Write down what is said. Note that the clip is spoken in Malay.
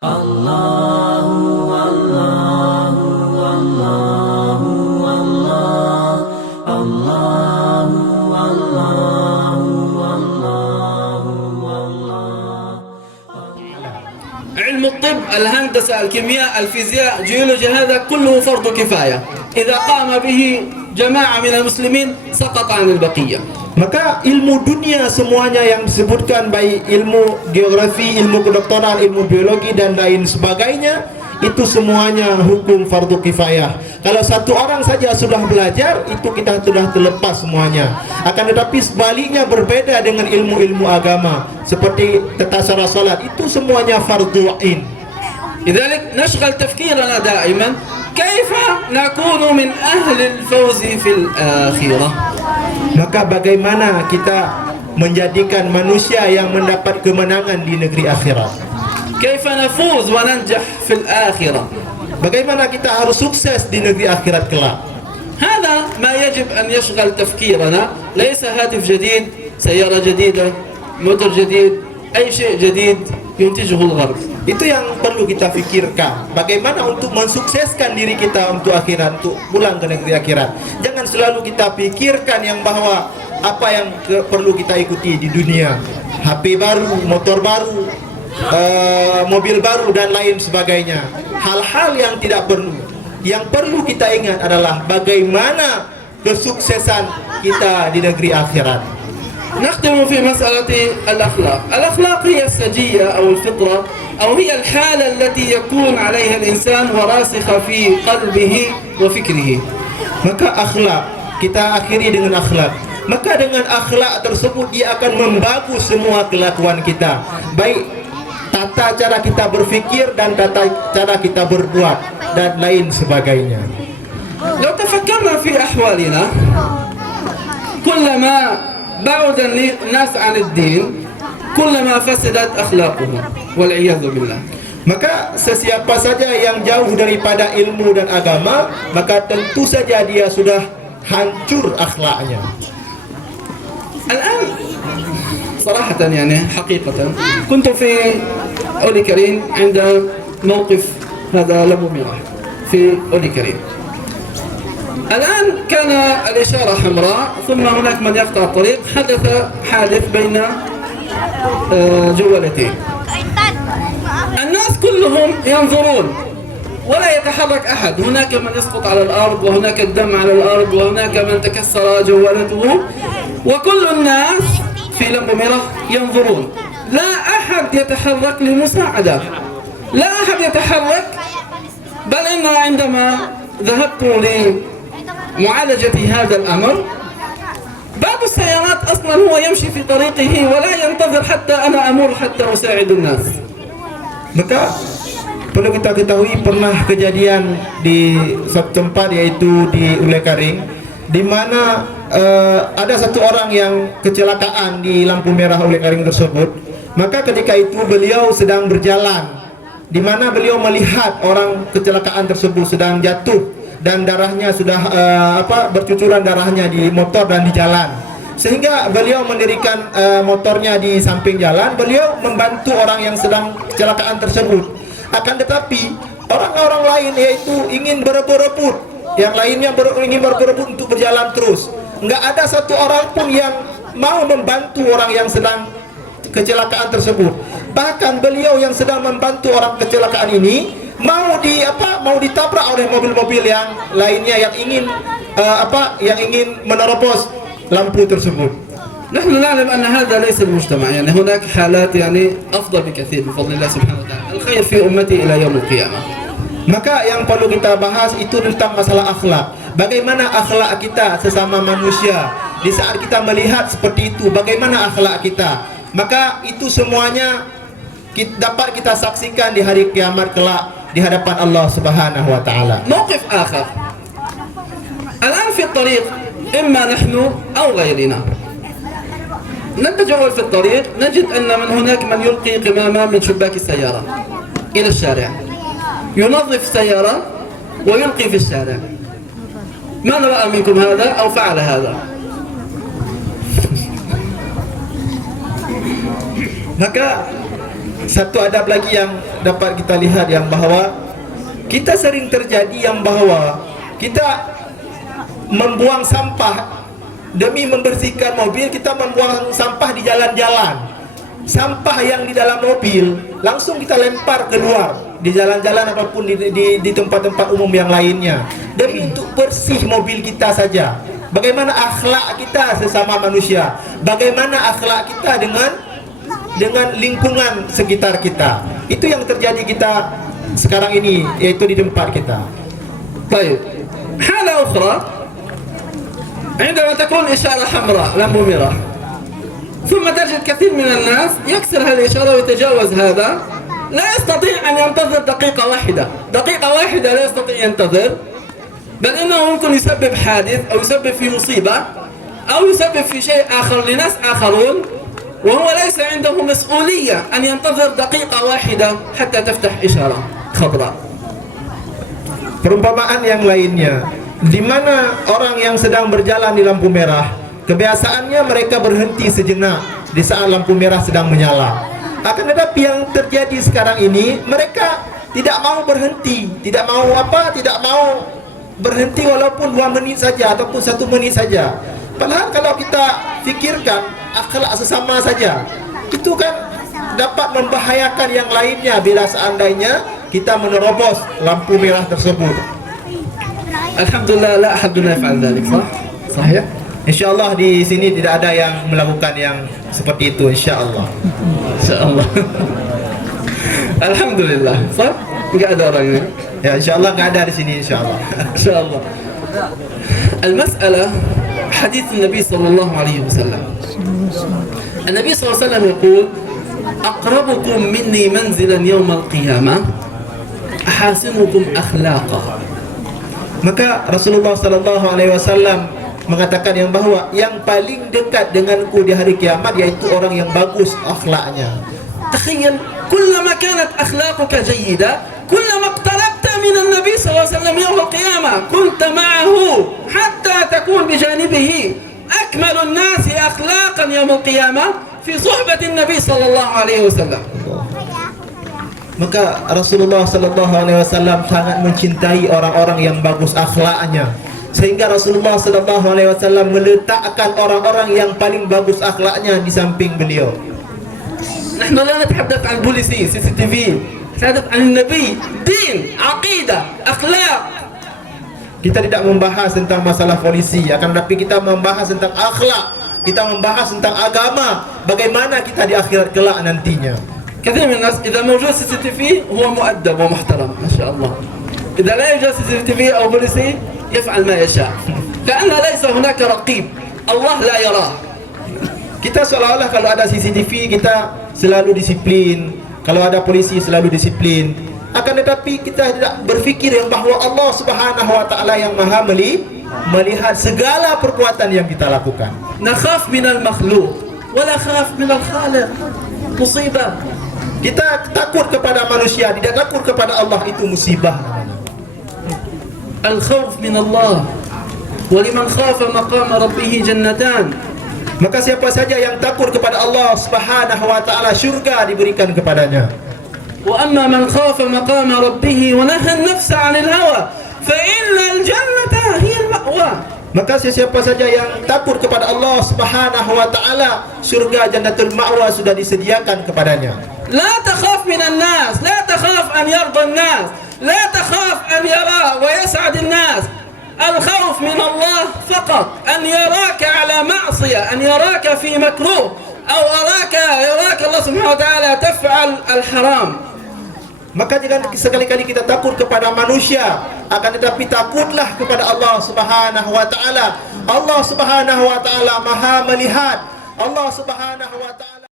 Allahu Allahu Allahu Allah Allahu Allahu Allahu Allah. علم الطب، الهندسة، الكيمياء، الفيزياء، جيولوجيا، هذا كله فرض كفاية. إذا قام به جماعة من المسلمين سقط عن البقية. Maka ilmu dunia semuanya yang disebutkan, baik ilmu geografi, ilmu kedokteran, ilmu biologi dan lain sebagainya, itu semuanya hukum fardu kifayah. Kalau satu orang saja sudah belajar, itu kita sudah terlepas semuanya. Akan tetapi sebaliknya berbeda dengan ilmu-ilmu agama seperti tata cara salat, itu semuanya fardu ain. لذلك نشغل تفكيرنا دائما كيف نكون من أهل الفوز في الآخرة. Maka bagaimana kita menjadikan manusia yang mendapat kemenangan di negeri akhirat? كيف نفوز وننجح في الآخرة. Bagaimana kita harus sukses di negeri akhirat kelak? هذا ما يجب أن يشغل تفكيرنا، ليس هاتف جديد، سيارة جديدة، موتور جديد، أي شيء جديد ينتجه الغرب. Itu yang perlu kita pikirkan. Bagaimana untuk mensukseskan diri kita untuk akhirat, untuk pulang ke negeri akhirat. Jangan selalu kita pikirkan yang bahwa apa yang perlu kita ikuti di dunia, HP baru, motor baru, mobil baru dan lain sebagainya. Hal-hal yang tidak perlu. Yang perlu kita ingat adalah bagaimana kesuksesan kita di negeri akhirat. نختم في مسألة الأخلاق. الأخلاق هي السجية أو الفطرة أو هي الحالة التي يكون عليها الإنسان وراسخة في قلبه وفكره. Maka akhlak, kita akhiri dengan akhlak. Maka dengan akhlak tersebut dia akan membagus semua kelakuan kita, baik tata cara kita berfikir dan tata cara kita berbuat dan lain sebagainya. لو تفكرنا في أحوالنا كلما بعد الناس عن الدين كلما فسدت أخلاقهم والعياذ بالله. Maka sesiapa saja yang jauh daripada ilmu dan agama, maka tentu saja dia sudah hancur akhlaknya. الآن صراحة يعني حقيقة كنت في أولي كريم عند موقف هذا لبو ميراح في أولي كريم. الآن كان الإشارة حمراء ثم هناك من يقطع الطريق، حدث حادث بين جوالتين. الناس كلهم ينظرون ولا يتحرك أحد، هناك من يسقط على الأرض وهناك الدم على الأرض وهناك من تكسر جوالته وكل الناس في لمبوميرة ينظرون، لا أحد يتحرك لمساعدة، لا أحد يتحرك. بل إن عندما ذهبت لمعالجة هذا الأمر بعض السيارات أصلا هو يمشي في طريقه ولا ينتظر حتى أنا أمر حتى أساعد الناس. Maka perlu kita ketahui, pernah kejadian di satu tempat yaitu di Ulai Karing, di mana ada satu orang yang kecelakaan di lampu merah Ulai Karing tersebut. Maka ketika itu beliau sedang berjalan, di mana beliau melihat orang kecelakaan tersebut sedang jatuh dan darahnya sudah bercucuran darahnya di motor dan di jalan. Sehingga beliau mendirikan motornya di samping jalan, beliau membantu orang yang sedang kecelakaan tersebut. Akan tetapi orang-orang lain yaitu ingin berebut-rebut, yang lainnya ingin berebut untuk berjalan terus. Enggak ada satu orang pun yang mau membantu orang yang sedang kecelakaan tersebut. Bahkan beliau yang sedang membantu orang kecelakaan ini mau ditabrak oleh mobil-mobil yang lainnya yang ingin menerobos lampu tersebut. نحن نعلم أن هذا ليس المجتمع، يعني هناك حالات يعني أفضل بكثير بفضل الله سبحانه وتعالى. الخير في أمتي إلى يوم القيامة. Maka yang perlu kita bahas itu tentang masalah akhlak. Bagaimana akhlak kita sesama manusia di saat kita melihat seperti itu, bagaimana akhlak kita. Maka itu semuanya dapat kita saksikan di hari kiamat kelak di hadapan Allah Subhanahu wa taala. موقف آخر الآن في الطريق إما نحن أو غيرنا نتجول في الطريق نجد أن من هناك من يلقي قمامة من شباك السيارة إلى الشارع، ينظف السيارة ويلقي في الشارع. من رأى منكم هذا أو فعل هذا؟ Maka satu adab lagi yang dapat kita lihat yang bahwa kita sering terjadi yang bahwa kita membuang sampah demi membersihkan mobil, kita membuang sampah di jalan-jalan. Sampah yang di dalam mobil langsung kita lempar keluar di jalan-jalan ataupun di tempat-tempat umum yang lainnya demi untuk bersih mobil kita saja. Bagaimana akhlak kita sesama manusia? Bagaimana akhlak kita dengan lingkungan sekitar kita? Itu yang terjadi kita sekarang ini, yaitu di tempat kita. طيب حالة أخرى عندما تكون إشارة حمراء لا ممرة ثم تجد كثير من الناس يكسر هذه الإشارة ويتجاوز هذا لا يستطيع أن ينتظر دقيقة واحدة لا يستطيع ينتظر بل إنه ممكن يسبب حادث أو يسبب في مصيبة أو يسبب في شيء آخر لناس آخرون وهو ليس عنده مسؤولية أن ينتظر دقيقة واحدة حتى تفتح إشارة خضراء. Perumpamaan yang lainnya, di mana orang yang sedang berjalan di lampu merah, kebiasaannya mereka berhenti sejenak di saat lampu merah sedang menyala. Akan tetapi yang terjadi sekarang ini, mereka tidak mau berhenti, tidak mau berhenti walaupun 2 menit saja ataupun 1 menit saja. Padahal kalau kita fikirkan akhlak sesama saja, itu kan dapat membahayakan yang lainnya bila seandainya kita menerobos lampu merah tersebut. Alhamdulillah la ahaduna yaf'al dhalik, sahih? Insyaallah di sini tidak ada yang melakukan yang seperti itu, insyaallah. Insyaallah. Alhamdulillah, sah? Enggak ada orang ini. Ya, insyaallah enggak ada di sini, insyaallah. Insyaallah. Al-mas'alah hadits Nabi sallallahu alaihi wasallam. Nabi sallallahu alaihi wasallam يقول أقربكم مني منزلا يوم القيامة أحاسنكم أخلاقا. Maka Rasulullah sallallahu alaihi wasallam mengatakan yang bahwa yang paling dekat denganku di hari kiamat yaitu orang yang bagus akhlaknya. تخيل كلما كانت أخلاقك جيدة كلما اقتربت من النبي صلى الله عليه وسلم يوم القيامة كنت معه حتى تكون بجانبه أكمل الناس أخلاقا يوم القيامة في صحبة النبي صلى الله عليه وسلم. Maka Rasulullah sallallahu alaihi wasallam sangat mencintai orang-orang yang bagus akhlaknya, sehingga Rasulullah sallallahu alaihi wasallam meletakkan orang-orang yang paling bagus akhlaknya di samping beliau. نحن لا نتحدث عن بوليسي CCTV، نتحدث عن النبي، دين، عقيدة، أخلاق. Kita tidak membahas tentang masalah polisi, akan tetapi kita membahas tentang akhlak, kita membahas tentang agama, bagaimana kita di akhirat kelak nantinya. كثير من الناس إذا موجود CCTV هو مؤدب ومحترم ما شاء الله، إذا لا يوجد CCTV أو بوليسي يفعل ما يشاء كأن ليس هناك رقيب، الله لا يراه. Kita seolah-olah kalau ada CCTV kita selalu disiplin, kalau ada polisi selalu disiplin. Akan tetapi kita tidak berfikir yang bahwa Allah Subhanahu wa taala yang Maha melihat segala perbuatan yang kita lakukan. نخاف من المخلوق ولا خاف من الخالق، مصيبة. Kita takut kepada manusia, tidak takut kepada Allah, itu musibah. الخوف من الله ولمن خاف مقام ربه جنتان. Maka siapa saja yang takut kepada Allah Subhanahu wa taala, syurga diberikan kepadanya. وأما من خاف مقام ربه ونهى النفس عن الهوى فإن الجنة هي المأوى. Maka siapa saja yang takut kepada Allah Subhanahu wa taala, syurga Jannatul Ma'wa sudah disediakan kepadanya. لا تخاف من الناس، لا تخاف أن يرضى الناس، لا تخاف أن يرى ويسعد الناس. الخوف من الله فقط، أن يراك على معصية، أن يراك في مكروه، أو يراك الله سبحانه وتعالى تفعل الحرام. Maka jangan sekali-kali kita takut kepada manusia, akan tetapi takutlah kepada Allah Subhanahu wa taala. Allah Subhanahu wa taala Maha melihat. Allah Subhanahu wa taala